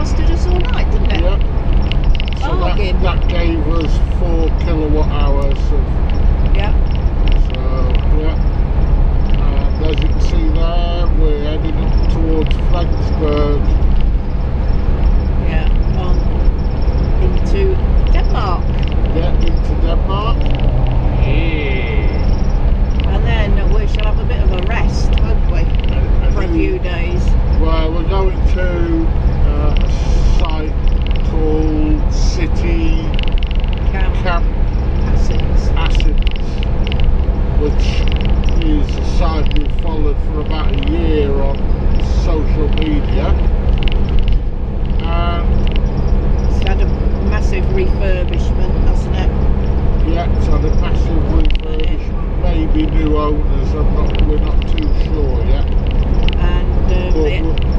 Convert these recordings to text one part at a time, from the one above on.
lasted us all night, didn't it? Yeah. So that gave us 4 kilowatt hours of. Yeah. So yeah. And as you can see there, we're heading up towards Flensburg. Yeah. On into Denmark. Yeah, into Denmark. Yeah. And then we shall have a bit of a rest, won't we? For a few days. Well, we're going to a site called CityCamp Assens, which is a site we've followed for about a year on social media, and it's had a massive refurbishment, hasn't it? Yeah, it's had a massive refurbishment, maybe new owners, we're not too sure yet. And it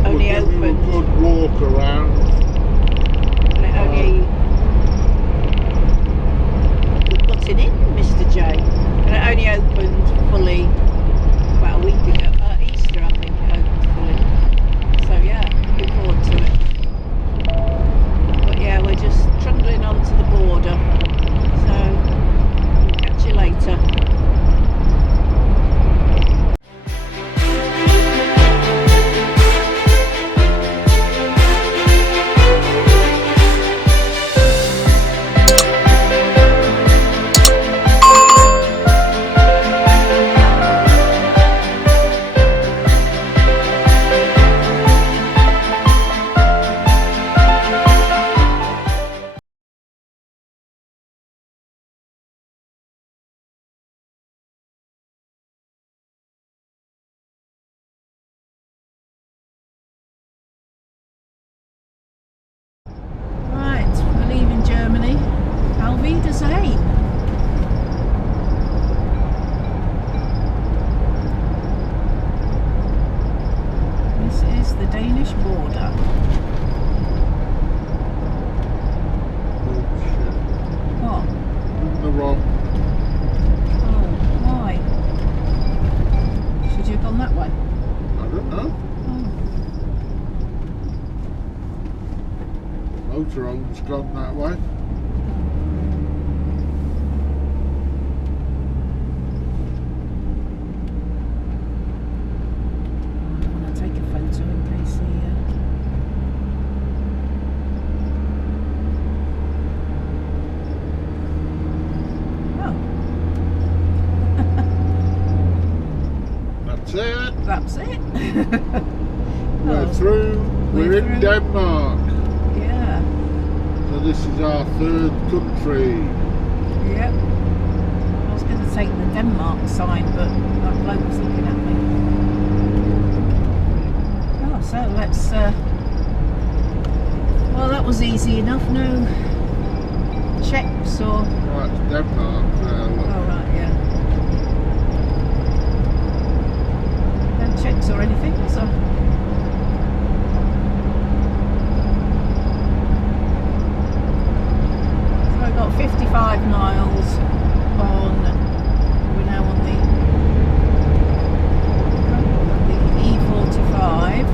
only opened. A good walk around. And it only butting in, Mr. J. And it only opened fully about a week ago. Easter, I think it opened fully. So yeah, looking forward to it. But yeah, we're just trundling onto the border. So catch you later. Danish border. What? The wrong. Oh, why? Should you have gone that way? I don't know. Oh. Motorhome's gone that way. That's it. We're through. We're in Denmark. Yeah. So this is our 3rd country. Yep. I was going to take the Denmark sign, but that bloke was looking at me. Oh, so let's. Well, that was easy enough. No checks or. Right, it's Denmark there. Look. Oh right, yeah. Checks or anything, so I got 55 miles on. We're now on the E45,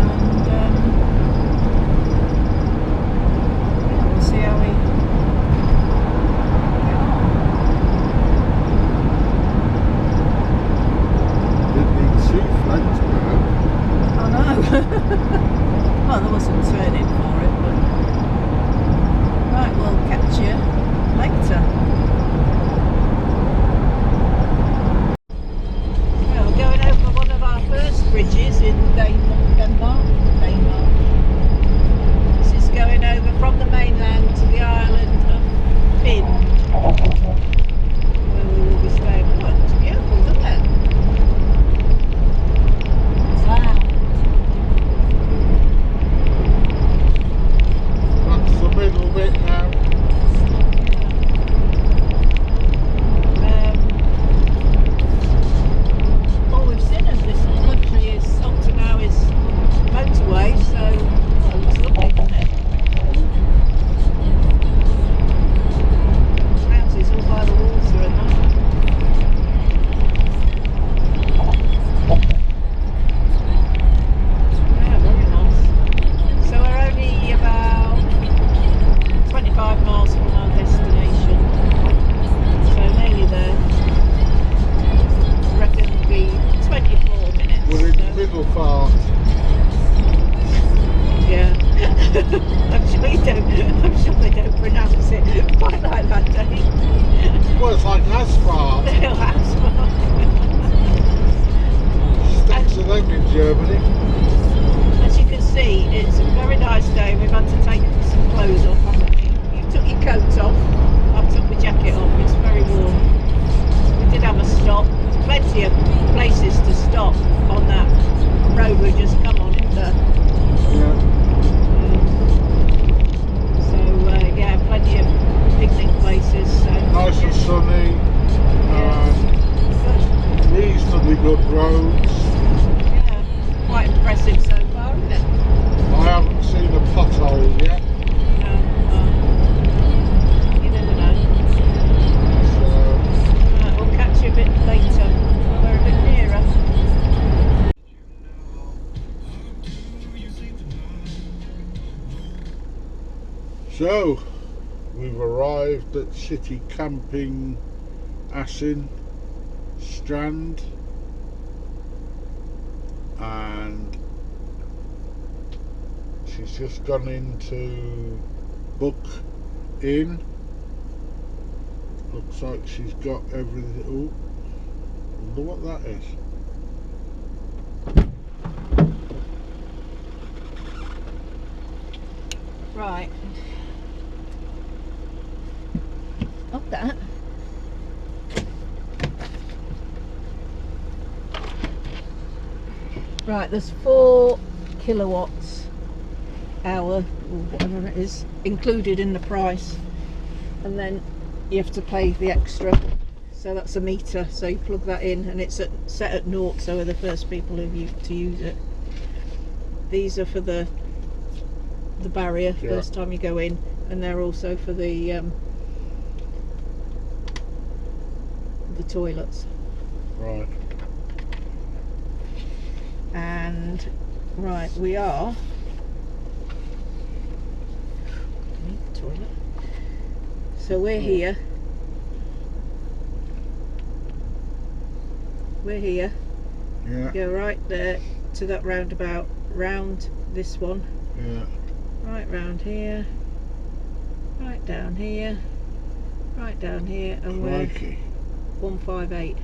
and yeah, we'll see how we Asphalt. Sticks of them in Germany. As you can see, it's a very nice day. We've had to take some clothes off, haven't we? You took your coat off. I've took my jacket off. It's very warm. We did have a stop. There's plenty of places to stop on that road we just come on, isn't there? Yeah. So yeah, plenty of picnic places. So Nice and sunny. Reasonably good roads. Yeah, quite impressive so far, isn't it? I haven't seen a pothole yet. You never know. So, Right, we'll catch you a bit later when we're a bit nearer. so we've arrived at City Camping Assens Strand, and she's just gone in to book in. Looks like she's got everything. Oh, wonder what that is. Right. Up that. Right, there's 4 kilowatts hour, or whatever it is, included in the price, and then you have to pay the extra. So that's a meter. So you plug that in, and it's set at 0. So we're the first people to use it. These are for the barrier first time you go in, and they're also for the toilets. Right. And right, we are. Need the toilet. So we're here. We're here. Yeah. Go right there to that roundabout, round this one. Yeah. Right round here. Right down here. Right down here, and Crikey. we're 158.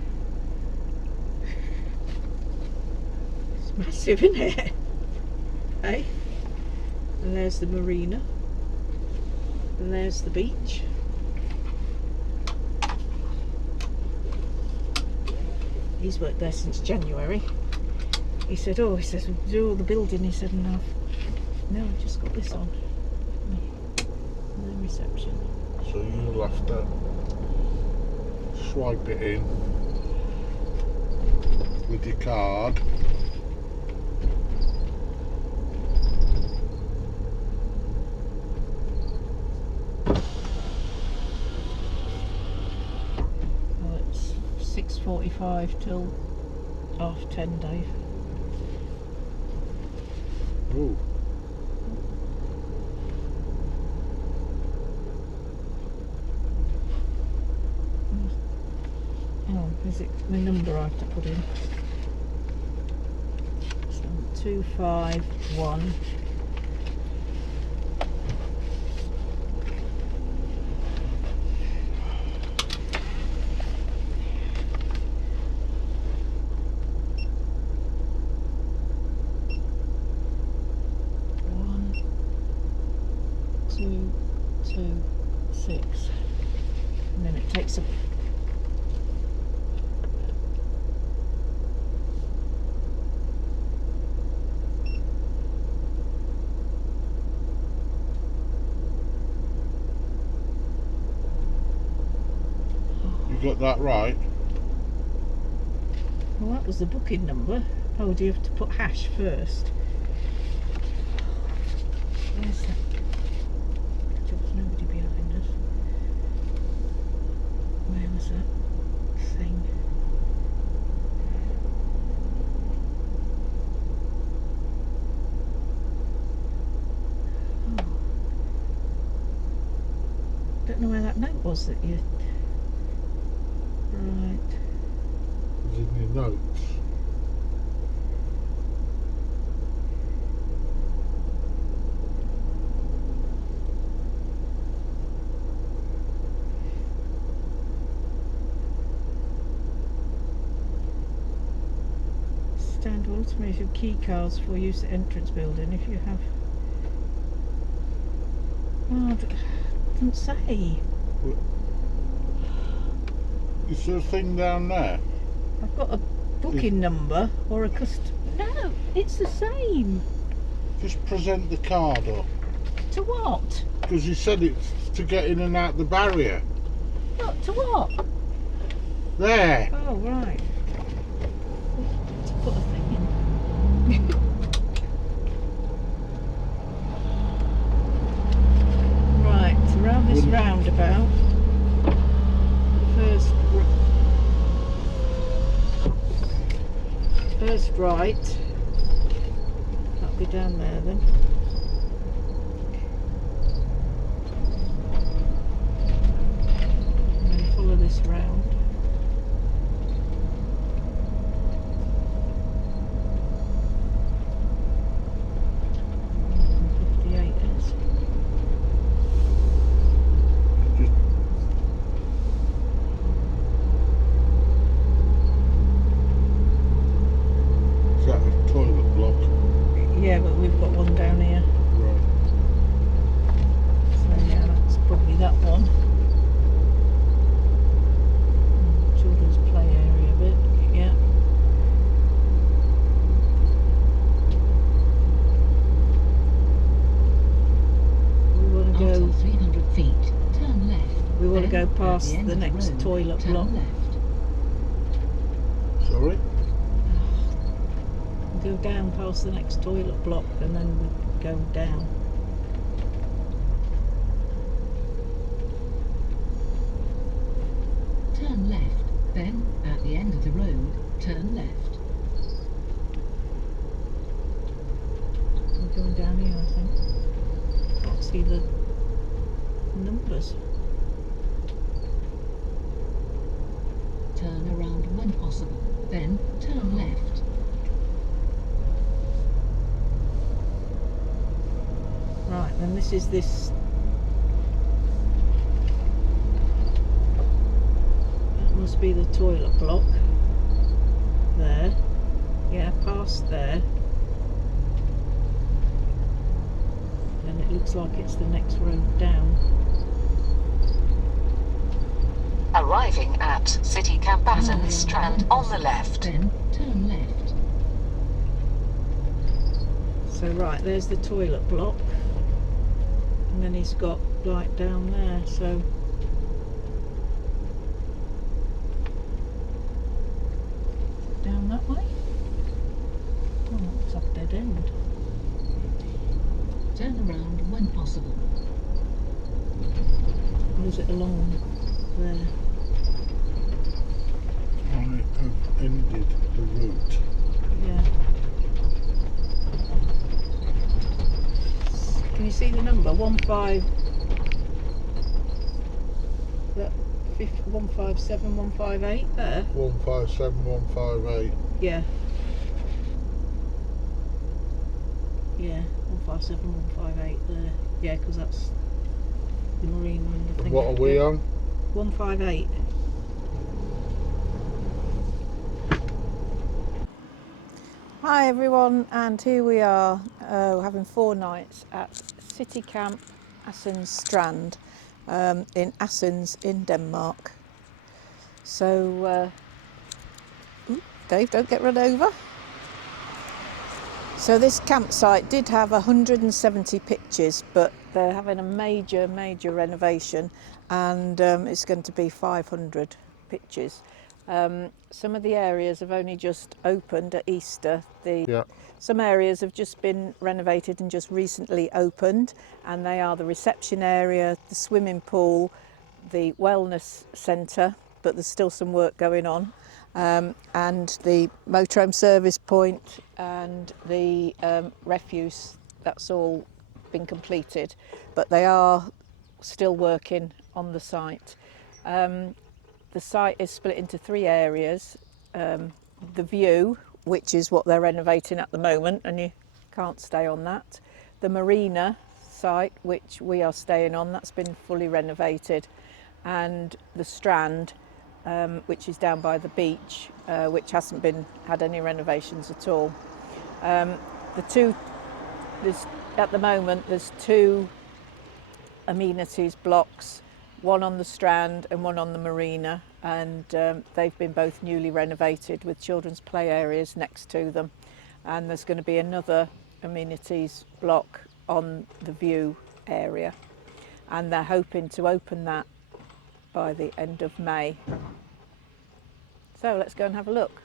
It's massive, isn't it? Hey? And there's the marina. And there's the beach. He's worked there since January. He said, oh, he says, we do all the building. He said, no, I've just got this on. No reception. So you'll have to swipe it in with your card. Well, it's 6:45 till 10:30, Dave. Oh. Oh, is it the number I have to put in? So 251. One, 2, 2, 6, and then it takes a Got that right? Well, that was the booking number. Oh, do you have to put hash first? Where's that? There's nobody behind us. Where was that thing? Oh. Don't know where that note was that you... Right. It's in your notes. Stand will automated key cards for use at entrance building if you have. Oh, it doesn't say. Is there a thing down there? I've got a booking number or a No, it's the same. Just present the card up. To what? Because you said it's to get in and out the barrier. What? To what? There. Oh, right. To put a thing in. Right, around this roundabout. First right. That'll be down there then. And then follow this round. Yeah, but we've got one down here. Right. So yeah, that's probably that one. Children's play area bit, yeah. We want to go. After 300 feet, turn left. We want to go Then, at past the end the of next road, toilet turn block. left. Sorry? Go down past the next toilet block and then we go down. Turn left. Then, at the end of the road, turn left. We're going down here, I think. Can't see the numbers. Turn around when possible. Then, turn left. Right, then this is this. That must be the toilet block. There. Yeah, past there. And it looks like it's the next road down. Arriving at CityCamp Assens Strand on the left. Then, turn left. So right, there's the toilet block. And then he's got light down there, so down that way? Oh, it's up dead end. Turn around when possible. Or is it along there? I have ended the route. Yeah. Can you see the number? 157158 there? 157158. Yeah. Yeah, 157158 there. Yeah, because that's the marine one, I think. What are we on? 158. Hi everyone, and here we are having 4 nights at CityCamp Assens Strand in Assens in Denmark. So, Dave, don't get run over. So this campsite did have 170 pitches, but they're having a major renovation, and it's going to be 500 pitches. Some of the areas have only just opened at Easter. Some areas have just been renovated and just recently opened, and they are the reception area, the swimming pool, the wellness centre, but there's still some work going on, and the motorhome service point and the refuse. That's all been completed, but they are still working on the site. The site is split into 3 areas. The view, which is what they're renovating at the moment, and you can't stay on that. The marina site, which we are staying on, that's been fully renovated. And the strand, which is down by the beach, which hasn't had any renovations at all. At the moment there's two amenities blocks, one on the Strand and one on the marina, and they've been both newly renovated with children's play areas next to them, and there's going to be another amenities block on the view area, and they're hoping to open that by the end of May. So let's go and have a look.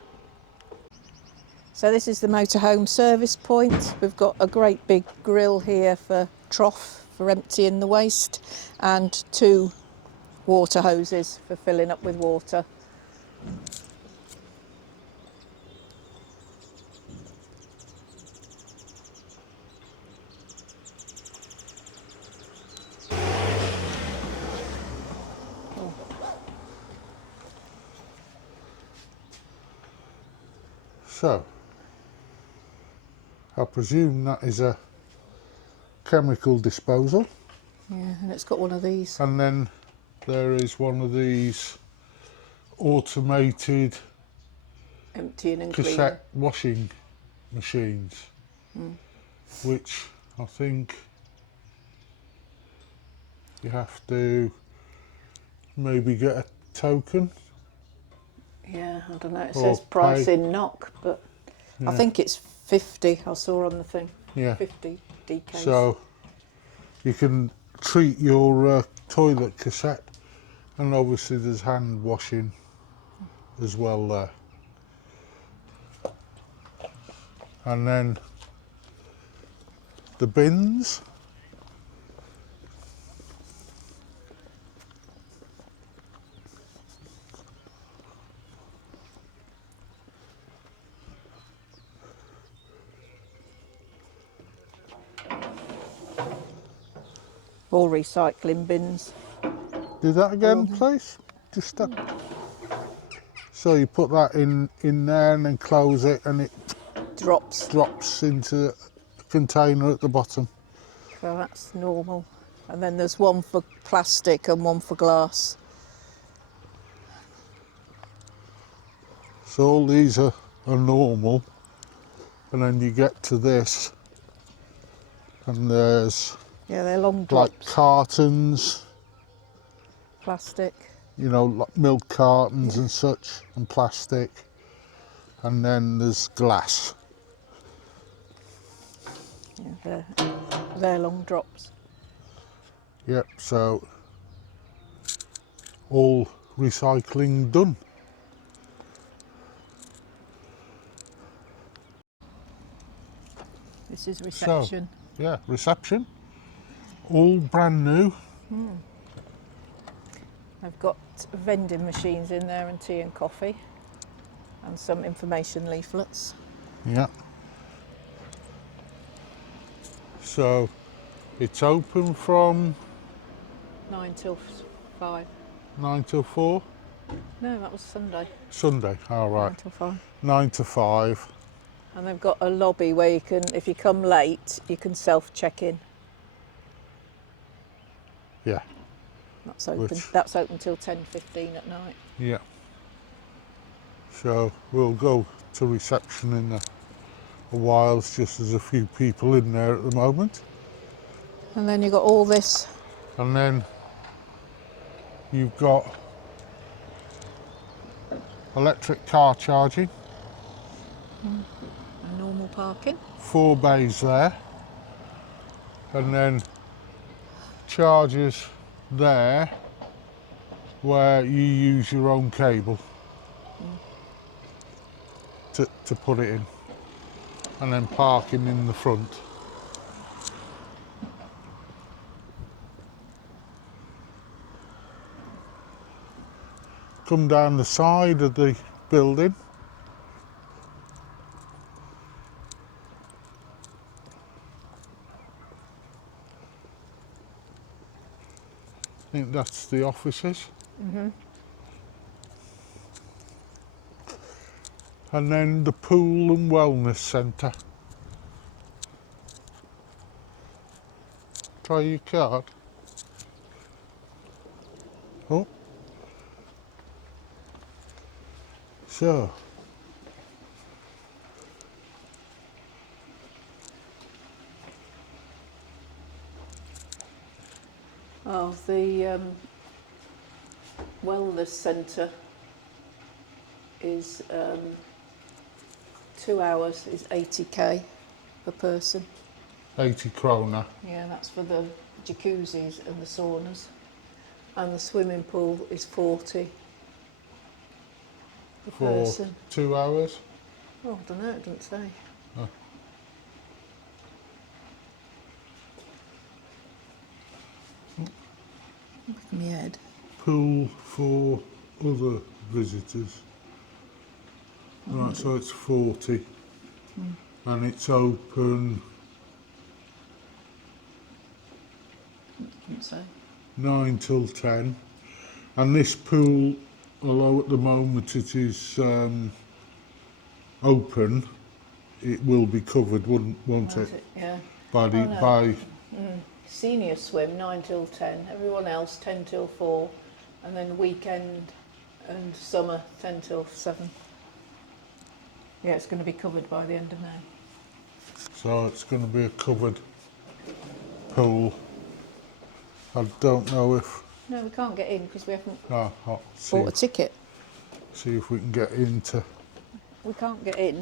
So this is the motorhome service point. We've got a great big grill here for trough for emptying the waste, and two water hoses for filling up with water. So, I presume that is a chemical disposal. Yeah, and it's got one of these. And then there is one of these automated Emptying and cassette washing machines, which I think you have to maybe get a token. Yeah, I don't know, it Or says price pay. in NOK, but Yeah. I think it's 50, I saw on the thing. Yeah. 50 DKs. So you can treat your toilet cassette, and obviously there's hand washing as well there. And then the bins. All recycling bins. Do that again, please. Just that. So you put that in there and then close it, and it drops into a container at the bottom. So that's normal. And then there's one for plastic and one for glass. So all these are normal, and then you get to this, and there's Yeah, they're long like drops. cartons, Plastic. you know, like milk cartons and such, and plastic, and then there's glass. Yeah, they're long drops. Yep, so all recycling done. This is reception. So, yeah, reception, all brand new. They've got vending machines in there and tea and coffee, and some information leaflets. Yeah. So it's open from 9 till 5. 9 till 4. No, that was Sunday. Sunday, all 9 right. till 5. 9 to 5. And they've got a lobby where you can, if you come late, you can self-check in. Yeah, That's open. Which- That's open till 10:15 at night. yeah. So we'll go to reception in a while. It's just there's a few people in there at the moment. And then you've got all this. And then you've got electric car charging, Normal parking. 4 bays there, and then chargers there where you use your own cable to put it in, and then parking in the front. Come down the side of the building. I think that's the offices. And then the pool and wellness centre. Try your card. Oh. So, Oh, the wellness centre is 2 hours is 80k per person. 80 krona. Yeah, that's for the jacuzzis and the saunas. And the swimming pool is 40 per For person. 2 hours. Oh, I don't know, it doesn't say. Oh. Look at my head. Pool for other visitors. Right, so it's 40. And it's open Doesn't say. 9 till 10. And this pool, although at the moment it is open, it will be covered, won't it? Yeah. By the Oh, no. by Senior swim 9 till 10. Everyone else 10 till 4, and then weekend and summer 10 till 7. Yeah, it's going to be covered by the end of May. so it's going to be a covered pool. I don't know if No, we can't get in because we haven't I'll bought a ticket. see if we can get into. We can't get in.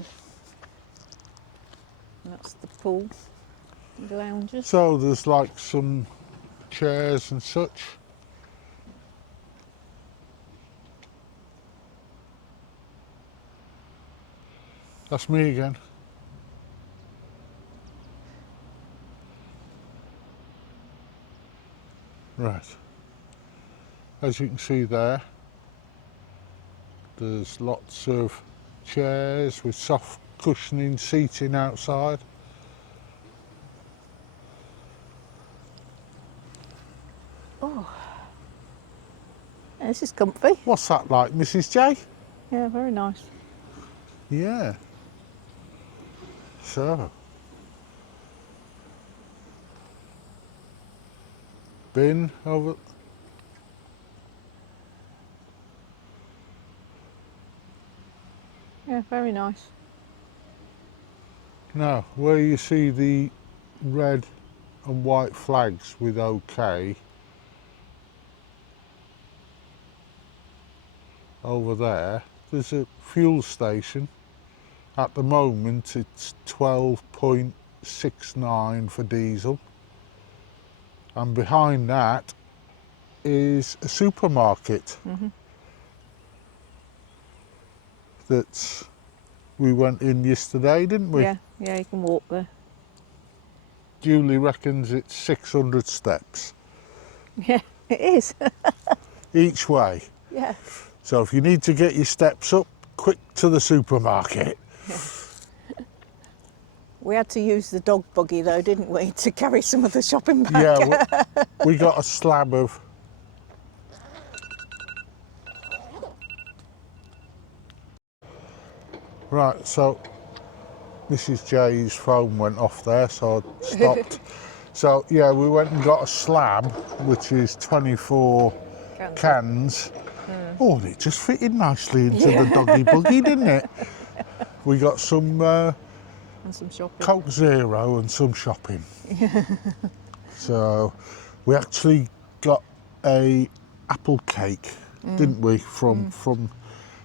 And that's the pool, the lounges. So there's like some chairs and such. That's me again. Right. As you can see there, there's lots of chairs with soft cushioning seating outside. Oh, yeah, this is comfy. What's that like, Mrs. J? Yeah, very nice. Yeah. So. Bin over. Yeah, very nice. Now, where you see the red and white flags with OK, over there, there's a fuel station. At the moment, it's 12.69 for diesel. And behind that is a supermarket. That's, we went in yesterday, didn't we? Yeah, yeah, you can walk there. Julie reckons it's 600 steps Yeah, it is. each way. Yeah. So if you need to get your steps up, quick to the supermarket. We had to use the dog buggy though, didn't we, to carry some of the shopping back? Yeah, we got a slab of. Right, so Mrs. J's phone went off there, so I stopped. So yeah, we went and got a slab, which is 24 cans. Oh, it just fitted nicely into the doggy buggy, didn't it? We got some And some shopping. Coke Zero and some shopping. So we actually got a apple cake, didn't we? From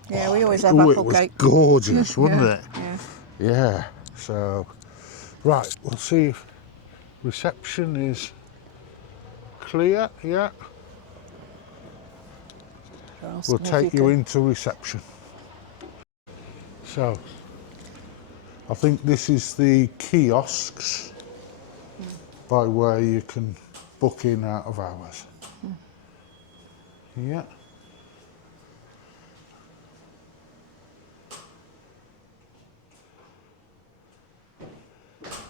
Yeah, we always have apple cake. It was gorgeous, wasn't it? Yeah. Yeah. So right, we'll see if reception is clear. Yeah. We'll take you into reception. So I think this is the kiosks by where you can book in out of hours. Yeah.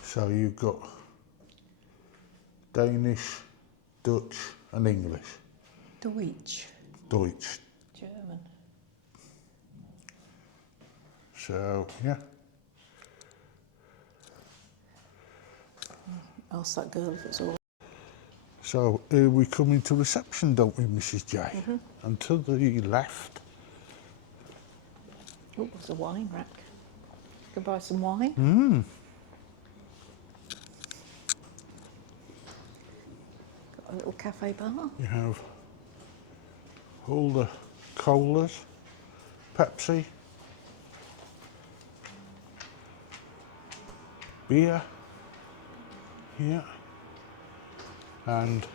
So you've got Danish, Dutch and English. Deutsch. Deutsch. German. So, yeah. Ask that girl if it's all. So we come into reception, don't we, Mrs. J? And to the left Oh, there's a wine rack. Go buy some wine. Got a little cafe bar. You have all the colas, Pepsi, beer here, and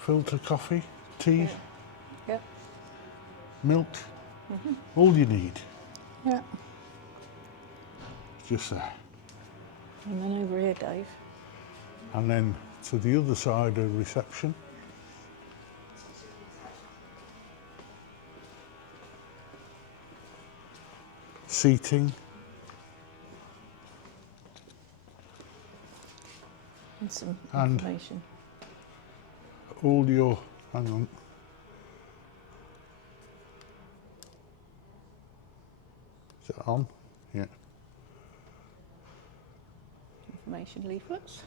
filter coffee, tea, Yeah. milk, all you need, Yeah. just there. And then over here, Dave. And then to the other side of reception, seating, And some And- information. all your, hang on, is it on? Yeah. Information leaflets.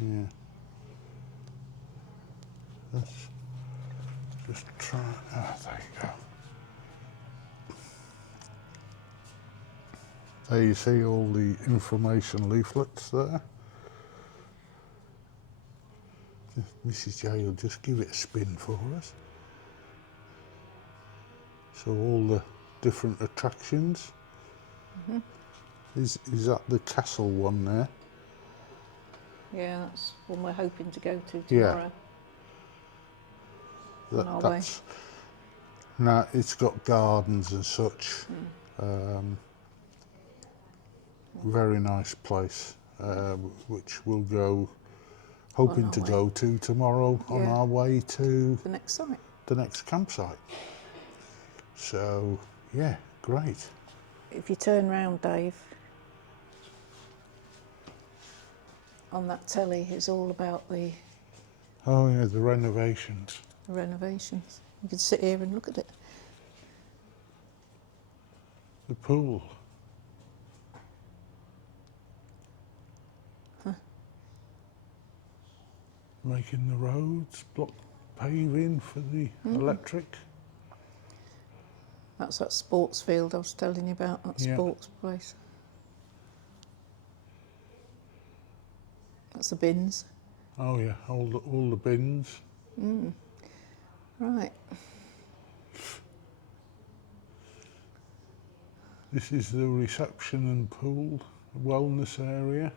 Yeah. Let's just try. Ah, there you go. There you see all the information leaflets there. Mrs. J will just give it a spin for us. So all the different attractions. Is that the castle one there? Yeah, that's one we're hoping to go to Yeah. tomorrow. On our way. That's now it's got gardens and such. Very nice place, which we'll go, hoping our to way. go to tomorrow on Yeah. our way to The next site. the next campsite. So yeah, great. If you turn round, Dave, on that telly, it's all about the Oh yeah, the renovations. renovations. You can sit here and look at it. The pool. Making the roads, block paving for the electric. That's that sports field I was telling you about, that Yeah. sports place. That's the bins. Oh yeah, all the bins. Right. This is the reception and pool wellness area.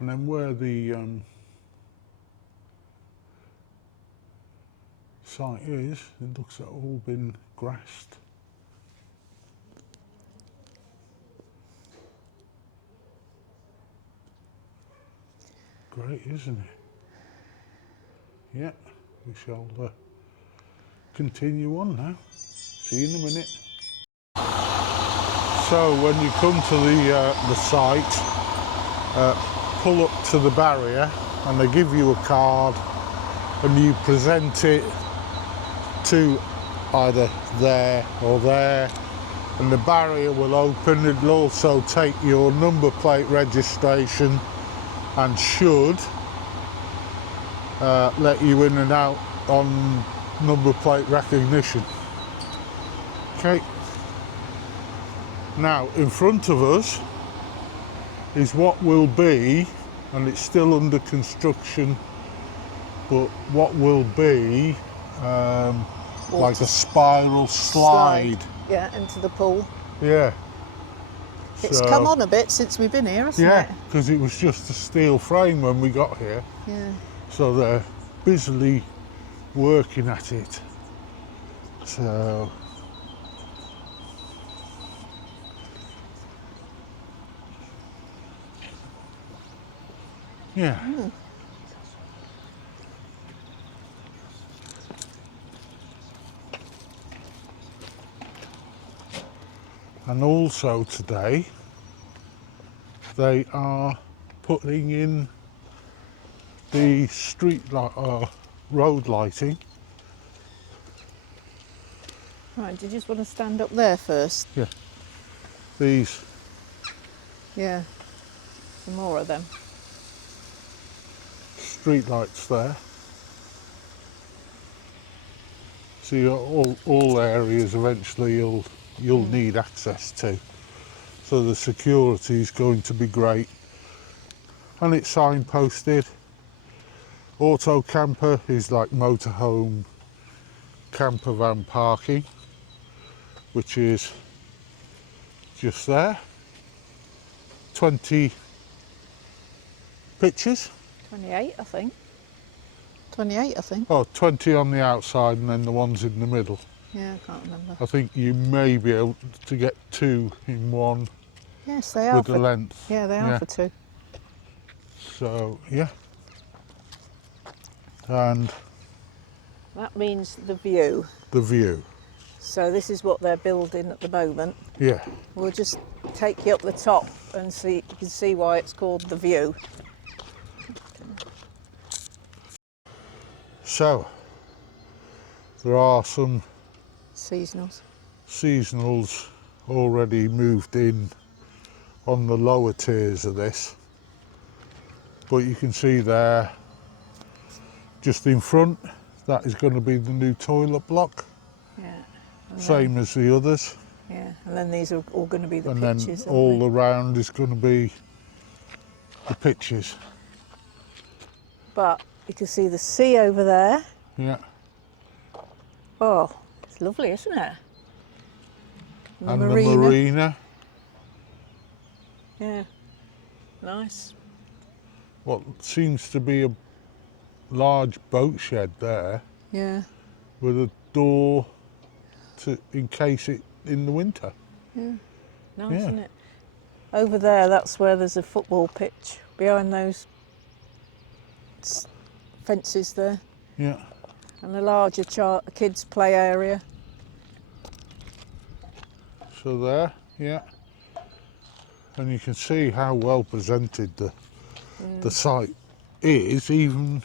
And then where the site is, it looks like all been grassed. Great, isn't it? Yeah, we shall continue on now. See you in a minute. So when you come to the site, pull up to the barrier and they give you a card and you present it to either there or there, and the barrier will open. It'll also take your number plate registration and should let you in and out on number plate recognition. Okay. Now in front of us is what will be, and it's still under construction, but what will be like a spiral slide. Yeah, into the pool. Yeah. It's So- come on a bit since we've been here, hasn't Yeah, it? because it was just a steel frame when we got here. Yeah. So they're busily working at it. So yeah. And also today they are putting in the street light, road lighting. Right, do you just want to stand up there first? Yeah. These Yeah. Some more of them. street lights there. obviously all areas eventually you'll need access to. So the security is going to be great. And it's signposted. Auto camper is like motorhome camper van parking, which is just there. 20 pitches. 28, I think. 28, I think. Oh, 20 on the outside and then the ones in the middle. Yeah, I can't remember. I think you may be able to get 2 in one. Yes, they are. With the length. Yeah, they are for 2. So, yeah. And that means the view. The view. So this is what they're building at the moment. Yeah. We'll just take you up the top and see. You can see why it's called the view. So, there are some seasonals already moved in on the lower tiers of this. But you can see there, just in front, that is going to be the new toilet block. Yeah. Same as the others. Yeah, and then these are all going to be the and pitches. And then all around is going to be the pitches. But you can see the sea over there. Yeah. Oh, it's lovely, isn't it? And the marina. Yeah, nice. What seems to be a large boat shed there. Yeah. With a door to encase it in the winter. Yeah, nice, isn't it? Over there, that's where there's a football pitch, behind those fences there. Yeah. And a larger kids' play area. So there, yeah. And you can see how well presented the site is, even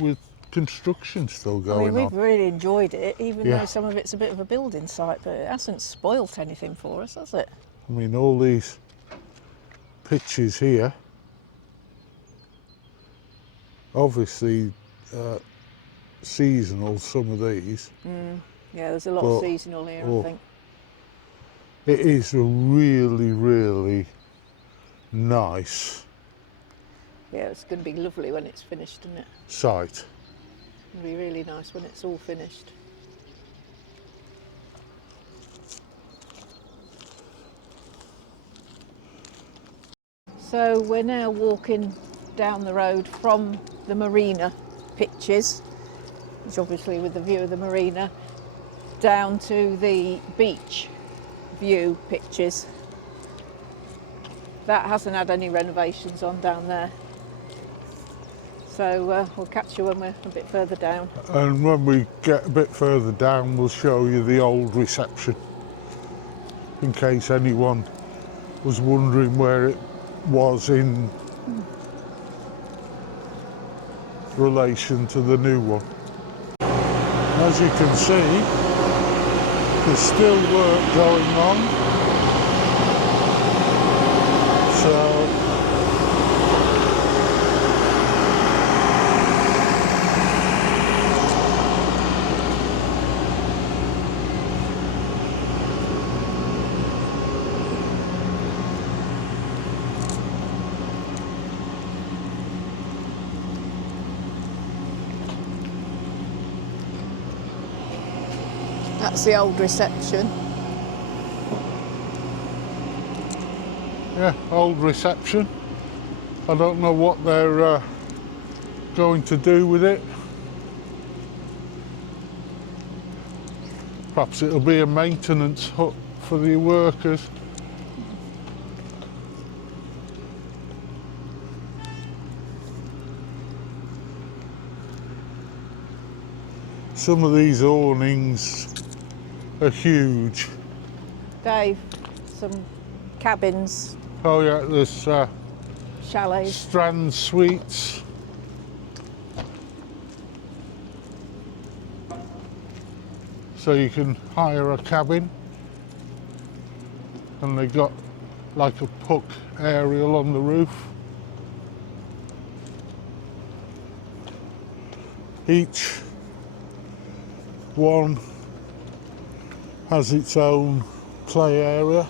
with construction still going on. We've really enjoyed it, even though some of it's a bit of a building site, but it hasn't spoilt anything for us, has it? I mean, all these pitches here, obviously seasonal, some of these. Yeah, there's a lot of seasonal here, I think. It is a really, really nice. Yeah, it's going to be lovely when it's finished, isn't it? Site. It'll be really nice when it's all finished. So we're now walking down the road from the marina pitches, which obviously with the view of the marina, down to the beach view pitches. That hasn't had any renovations on down there. So we'll catch you when we're a bit further down. And when we get a bit further down, we'll show you the old reception, in case anyone was wondering where it was in relation to the new one. As you can see, there's still work going on. So that's the old reception. yeah, old reception. I don't know what they're going to do with it. Perhaps it'll be a maintenance hut for the workers. Some of these awnings are huge. Dave, some cabins. Oh yeah, there's Chalets. Strand suites. So you can hire a cabin, and they got like a puck aerial on the roof. Each one has its own play area.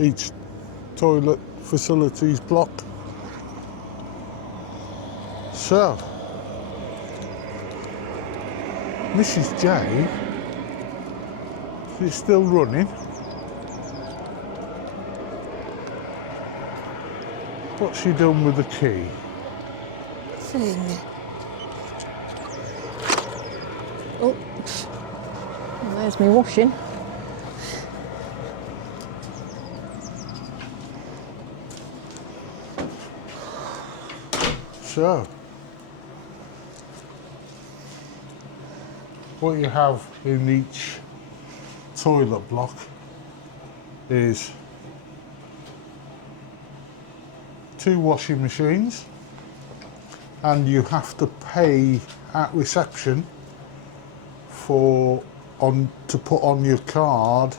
Each toilet facilities block. So, Mrs. J is still running. What's she done with the key? Thing. Oh, well, there's me washing. So, what you have in each toilet block is 2 washing machines, and you have to pay at reception to put on your card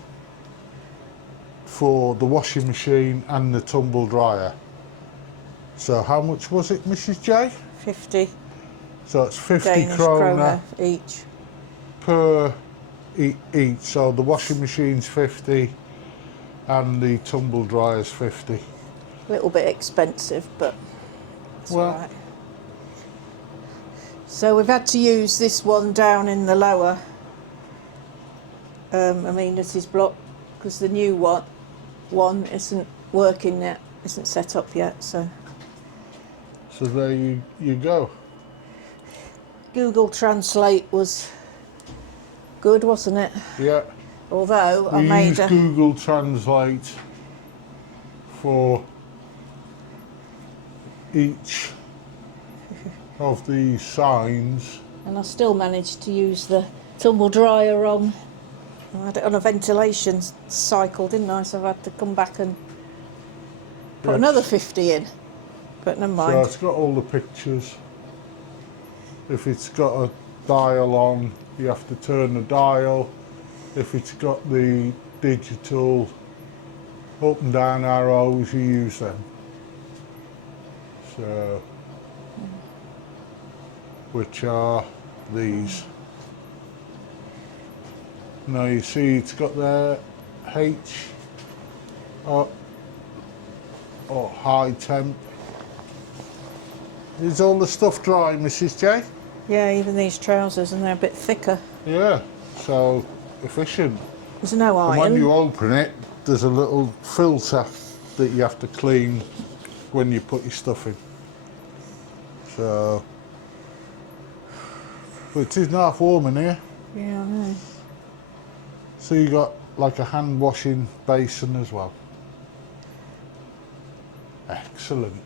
for the washing machine and the tumble dryer. So how much was it, Mrs. J? 50 So it's 50 Danish krona krona each. per each. So the washing machine's 50 and the tumble dryer's 50. A little bit expensive, but it's Well, all right. So we've had to use this one down in the lower amenities block because the new one isn't working yet, isn't set up yet. So there you go. Google Translate was good, wasn't it? Yeah. Although I We made use Google Translate for each of the signs. and I still managed to use the tumble dryer on. I had it on a ventilation cycle, didn't I? So I've had to come back and put another 50 in. But never mind. So it's got all the pictures. If it's got a dial on, you have to turn the dial. If it's got the digital up and down arrows, you use them. So, which are these. Now you see it's got their H or high temp. Is all the stuff dry, Mrs. J? Yeah, even these trousers, and they're a bit thicker. Yeah, so efficient. There's no And iron. when you open it, there's a little filter that you have to clean when you put your stuff in. So, but it is half warm in here. Yeah, I know. So you got like a hand washing basin as well. Excellent.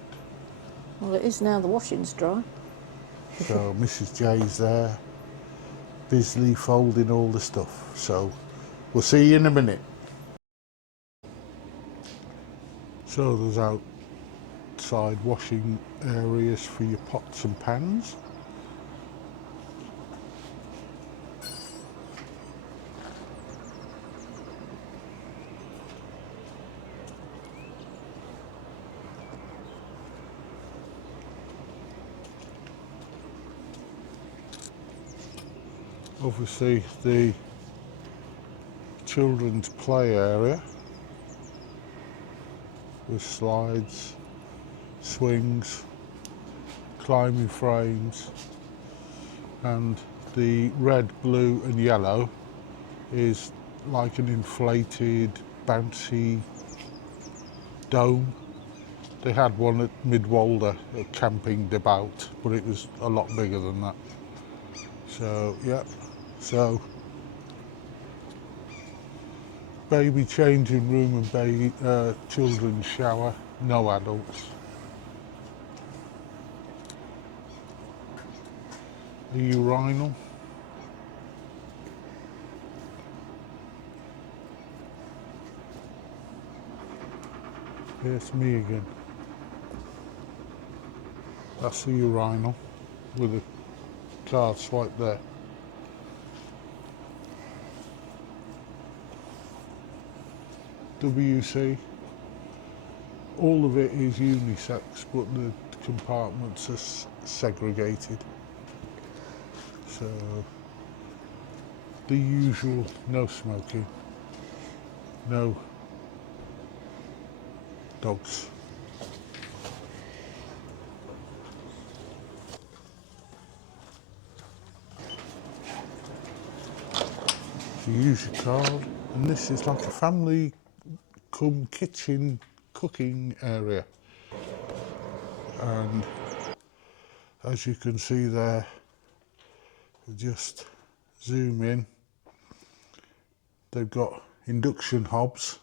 Well, it is now the washing's dry. So Mrs. J's there, busily folding all the stuff. So we'll see you in a minute. So there's outside washing areas for your pots and pans. Obviously the children's play area with slides, swings, climbing frames, and the red, blue and yellow is like an inflated bouncy dome. They had one at Midwolder at Camping Debaut, but it was a lot bigger than that. So yeah, so baby changing room and baby children's shower, no adults. A urinal. Here's me again. That's the urinal with a card swipe there. WC. All of it is unisex, but the compartments are segregated. So the usual no smoking, no dogs. You use your card, and this is like a family come kitchen cooking area, and as you can see there, just zoom in, they've got induction hobs,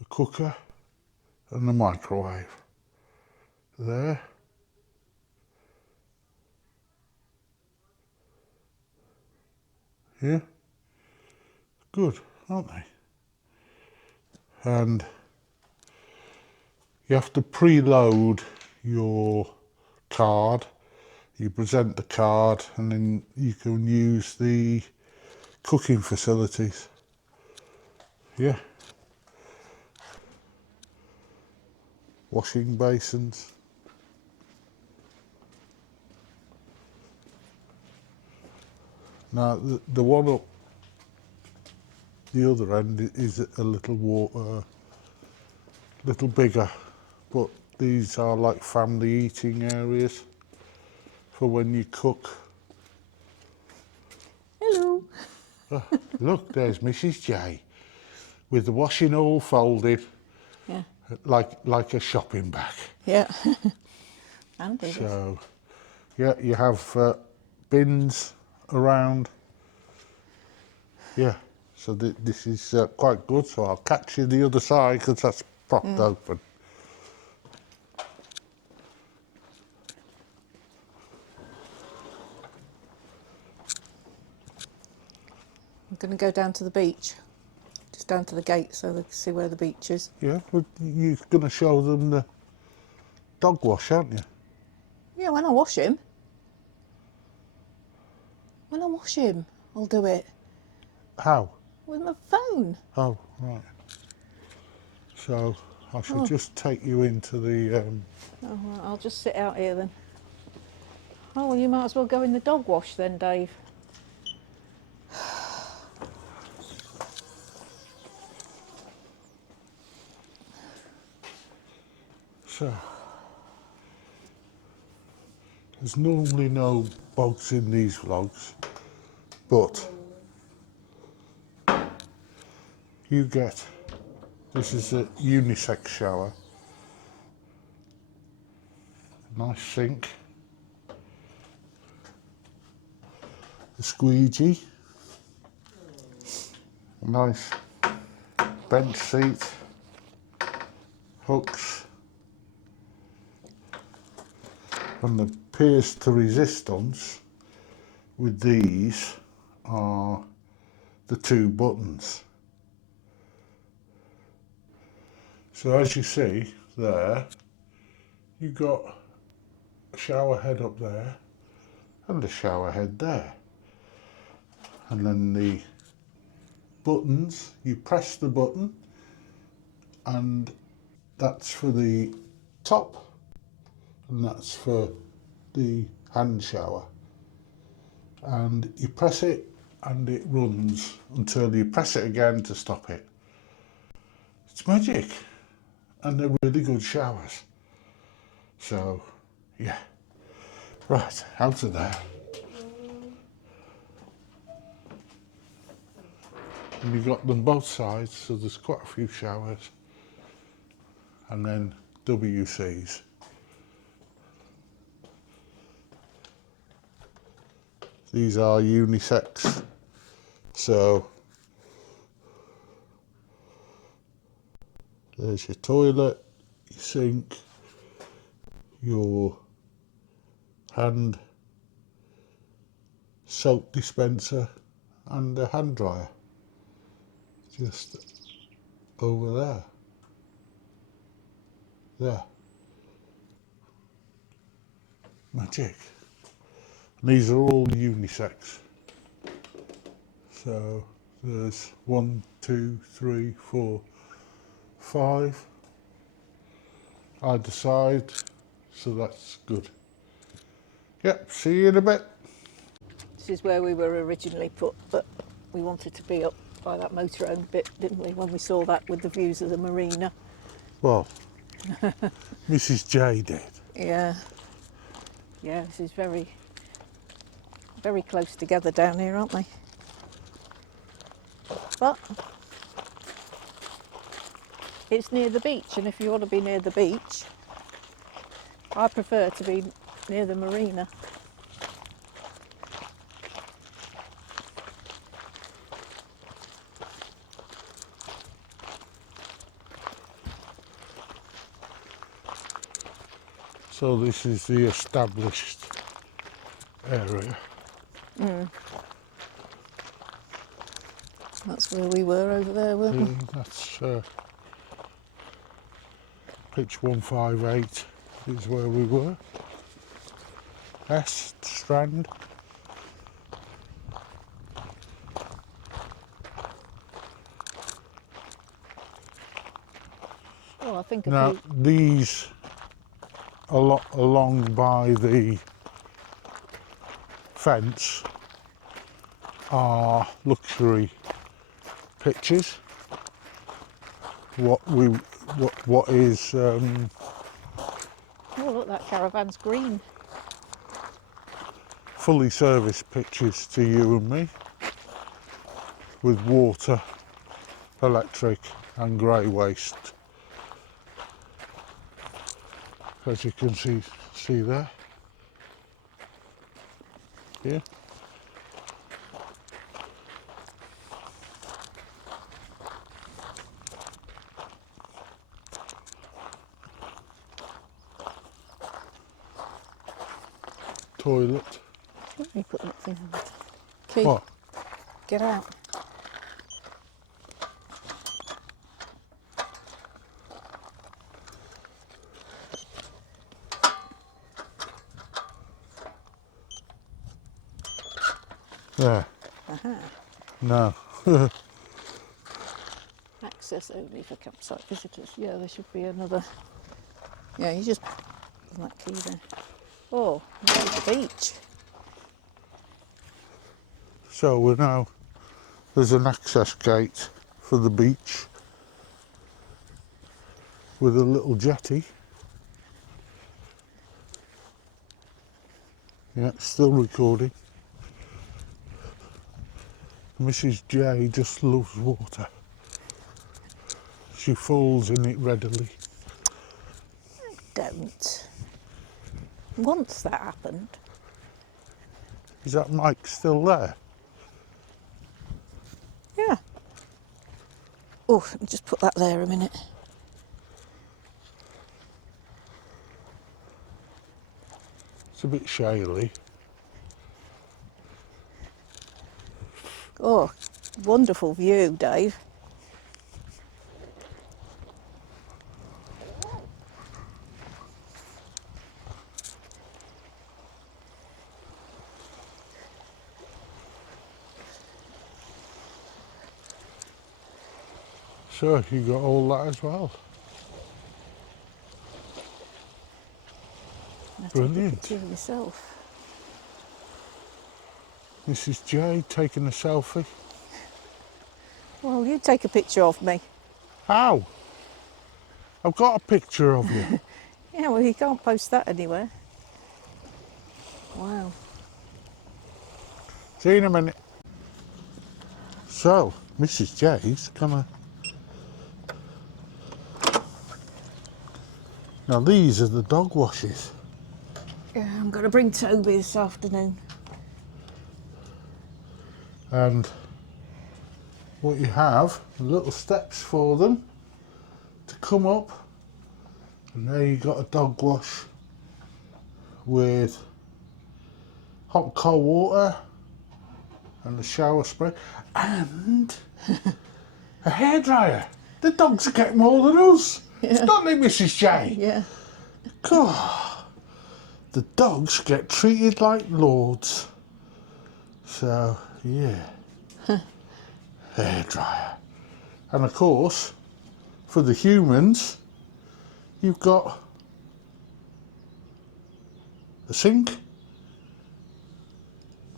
a cooker and a microwave there. Yeah, good, aren't they? And you have to preload your card. You present the card and then you can use the cooking facilities. Yeah. Washing basins. Now the one up the other end is a little little bigger, but these are like family eating areas for when you cook. Hello. Oh, look, there's Mrs. J with the washing all folded, Yeah. like a shopping bag. Yeah. And So, yeah, you have bins around. Yeah, so this is quite good. So I'll catch you the other side because that's propped open. I'm going to go down to the beach, just down to the gate so they can see where the beach is. Yeah, but you're going to show them the dog wash, aren't you? Yeah, when I wash him. When I wash him, I'll do it. How? With my phone. Oh, right. So I shall just take you into the... Oh, right, I'll just sit out here then. Oh, well, you might as well go in the dog wash then, Dave. So, there's normally no bugs in these vlogs, but you get, this is a unisex shower, nice sink, a squeegee, a nice bench seat, hooks, and the pierce to resistance with these are the two buttons. So as you see there, you've got a shower head up there and a shower head there. And then the buttons, you press the button and that's for the top and that's for the hand shower. And you press it and it runs until you press it again to stop it. It's magic. And they're really good showers. So, yeah. Right, out of there. And you've got them both sides, so there's quite a few showers. And then WCs. These are unisex, so there's your toilet, your sink, your hand soap dispenser and a hand dryer just over there. There. Magic. And these are all unisex. So there's 1, 2, 3, 4, 5 either side, so that's good. Yep, see you in a bit. This is where we were originally put, but we wanted to be up by that motorhome bit, didn't we, when we saw that with the views of the marina. Well, Mrs. J did. Yeah. Yeah, this is very, very close together down here, aren't they? But it's near the beach, and if you want to be near the beach, I prefer to be near the marina. So this is the established area. That's where we were over there, weren't we? Yeah, that's pitch 158 is where we were. Assens Strand. Oh, I think Now these along by the fence are luxury pitches. What is oh, look, that caravan's green. fully serviced pitches to you and me, with water, electric and grey waste, as you can see there. Yeah. Toilet. Let me put that thing on. Key, What? get out. There. Aha. No. Access only for campsite visitors. Yeah, there should be another. Yeah, you just put that key there. Oh, there's the beach. So we're now, there's an access gate for the beach with a little jetty. Yeah, still recording. Mrs. J just loves water. She falls in it readily. Don't. Once that happened. Is that mic still there? Yeah. Oh, let me just put that there a minute. It's a bit shaly. Oh, wonderful view, Dave. So you got all that as well. Now take a Brilliant. picture of yourself. Mrs. J taking a selfie. Well, you take a picture of me. How? I've got a picture of you. Yeah, well, you can't post that anywhere. Wow. See you in a minute. So, Mrs. J's gonna... Now these are the dog washes. Yeah, I'm going to bring Toby this afternoon. And what you have, little steps for them to come up. And there you got a dog wash with hot and cold water and a shower spray and a hairdryer. The dogs get more than us. Yeah. Don't they, Mrs. J? Yeah. God, the dogs get treated like lords. So, yeah. Hairdryer. And of course, for the humans, you've got a sink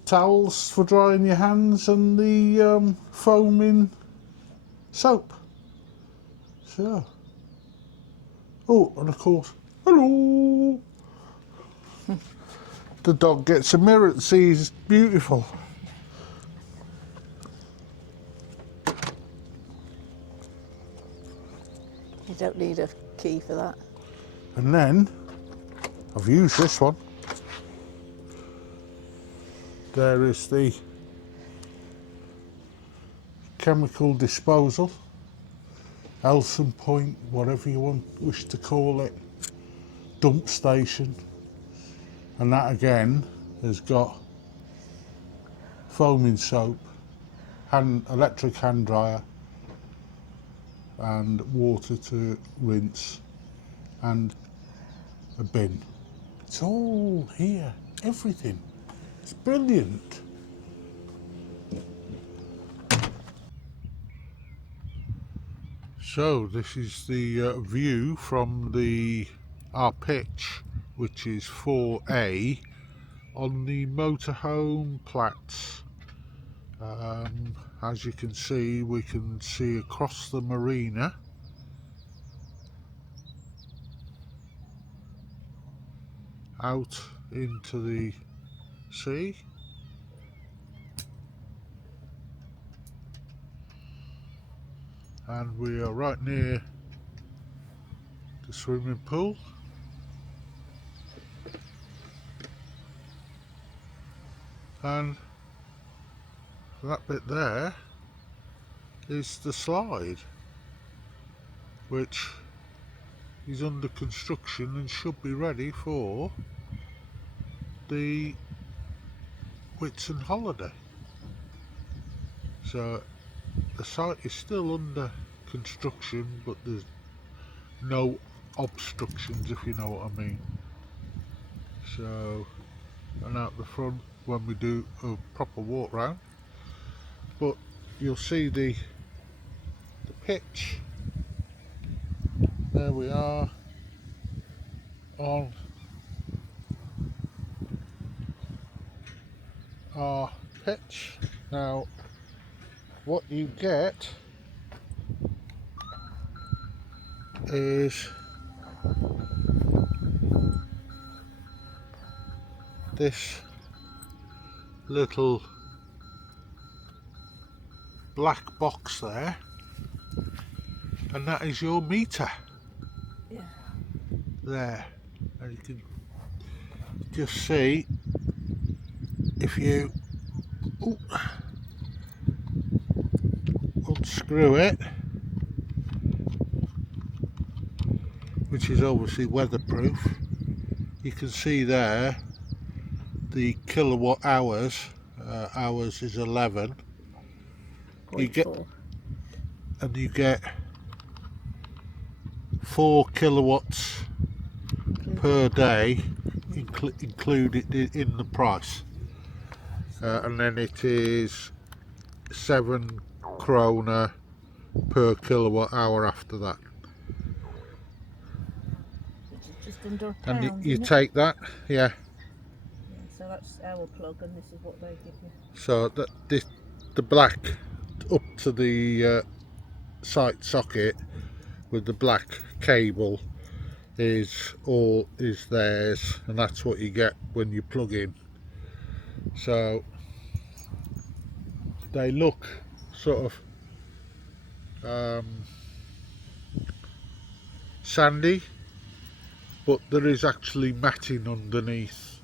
towels for drying your hands and the foaming soap. So, oh, and of course, hello. The dog gets a mirror and sees beautiful. You don't need a key for that. And then I've used this one. There is the chemical disposal, Elson Point, whatever you wish to call it, dump station, and that again has got foaming soap, electric hand dryer, and water to rinse, and a bin. It's all here, everything. It's brilliant. So this is the view from our pitch, which is 4A on the motorhome Platts. As you can see, we can see across the marina. Out into the sea. And we are right near the swimming pool. And that bit there is the slide, which is under construction and should be ready for the Whitsun holiday. So the site is still under construction, but there's no obstructions, if you know what I mean. So, and out the front when we do a proper walk round, but you'll see the pitch. There we are on our pitch. Now what you get is this little black box there, and that is your meter. Yeah. There, and you can just see if you unscrew it, which is obviously weatherproof, you can see there the kilowatt hours. Hours is 11. You get 4 kilowatts per day included in the price, and then it is 7 krona per kilowatt hour after that. Which is just under a And pound, you isn't it? take that, yeah. So that's our plug, and this is what they give you. So that the black up to the site socket with the black cable is theirs, and that's what you get when you plug in. So they look sort of sandy, but there is actually matting underneath